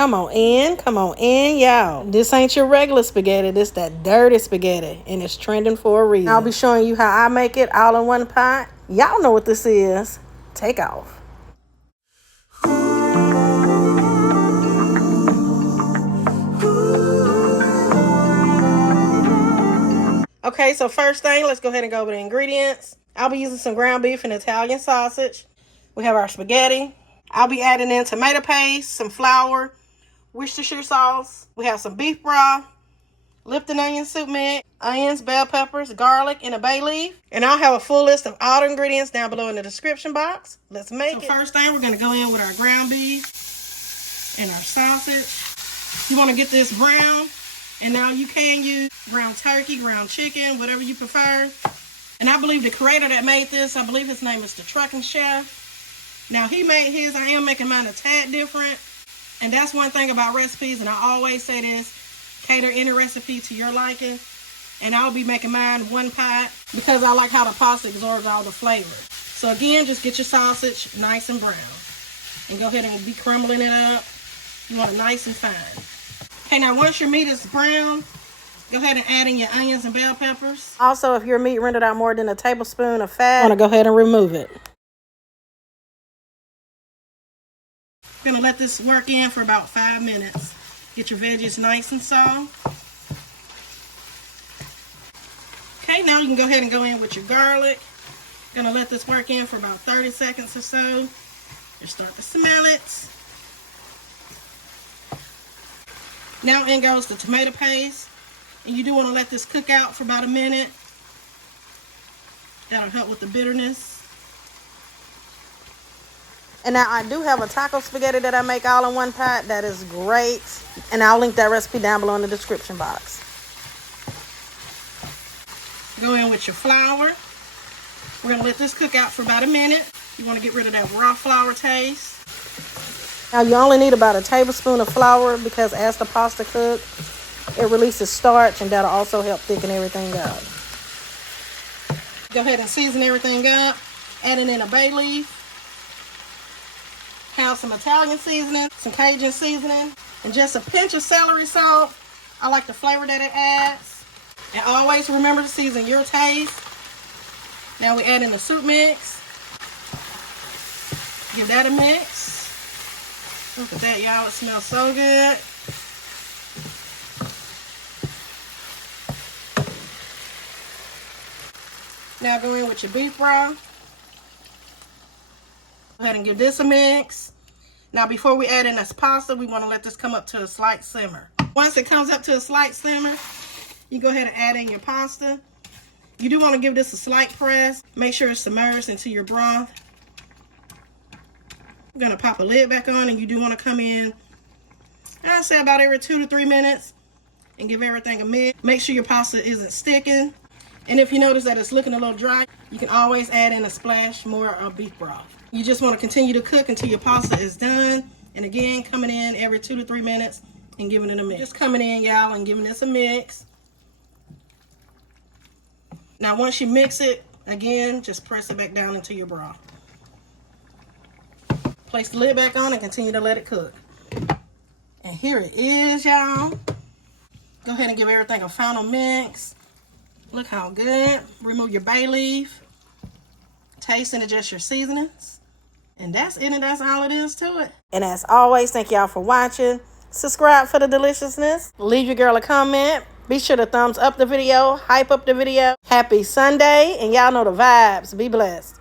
Come on in, y'all. This ain't your regular spaghetti. This that dirty spaghetti, and it's trending for a reason. I'll be showing you how I make it all in one pot. Y'all know what this is. Take off. Okay, so first thing, let's go ahead and go over the ingredients. I'll be using some ground beef and Italian sausage. We have our spaghetti. I'll be adding in tomato paste, some flour, Worcestershire sauce. We have some beef broth, Lipton onion soup mix, onions, bell peppers, garlic, and a bay leaf. And I'll have a full list of all the ingredients down below in the description box. Let's make it. So first thing, we're going to go in with our ground beef and our sausage. You want to get this brown. And now you can use ground turkey, ground chicken, whatever you prefer. And I believe the creator that made this, I believe his name is the Trucking Chef. Now he made his, I am making mine a tad different. And that's one thing about recipes, and I always say this, cater any recipe to your liking. And I'll be making mine one pot because I like how the pasta absorbs all the flavor. So again, just get your sausage nice and brown. And go ahead and be crumbling it up. You want it nice and fine. Okay, now once your meat is brown, go ahead and add in your onions and bell peppers. Also, if your meat rendered out more than a tablespoon of fat, you want to go ahead and remove it. I'm going to let this work in for about 5 minutes. Get your veggies nice and soft. Okay, now you can go ahead and go in with your garlic. Going to let this work in for about 30 seconds or so. You start to smell it. Now in goes the tomato paste, and you do want to let this cook out for about a minute. That'll help with the bitterness. And now I do have a taco spaghetti that I make all in one pot. That is great, and I'll link that recipe down below in the description box. Go in with your flour. We're going to let this cook out for about a minute. You want to get rid of that raw flour taste. Now you only need about a tablespoon of flour because as the pasta cooks, it releases starch, and that'll also help thicken everything up. Go ahead and season everything up, adding in a bay leaf, have some Italian seasoning, some Cajun seasoning, and just a pinch of celery salt. I like the flavor that it adds. And always remember to season your taste. Now we add in the soup mix. Give that a mix. Look at that, y'all. It smells so good. Now go in with your beef broth. Go ahead and give this a mix. Now before we add in this pasta, we want to let this come up to a slight simmer. Once it comes up to a slight simmer, you go ahead and add in your pasta. You do want to give this a slight press. Make sure it's submerged into your broth. I'm going to pop a lid back on, and you do want to come in, I'd say about every 2 to 3 minutes, and give everything a mix. Make sure your pasta isn't sticking. And if you notice that it's looking a little dry, you can always add in a splash more of beef broth. You just want to continue to cook until your pasta is done. And again, coming in every 2 to 3 minutes and giving it a mix. Just coming in, y'all, and giving this a mix. Now once you mix it, again, just press it back down into your broth. Place the lid back on and continue to let it cook. And here it is, y'all. Go ahead and give everything a final mix. Look how good. Remove your bay leaf. Taste and adjust your seasonings. And that's it, and that's all it is to it. And as always, thank y'all for watching. Subscribe for the deliciousness. Leave your girl a comment. Be sure to thumbs up the video. Hype up the video. Happy Sunday. And y'all know the vibes. Be blessed.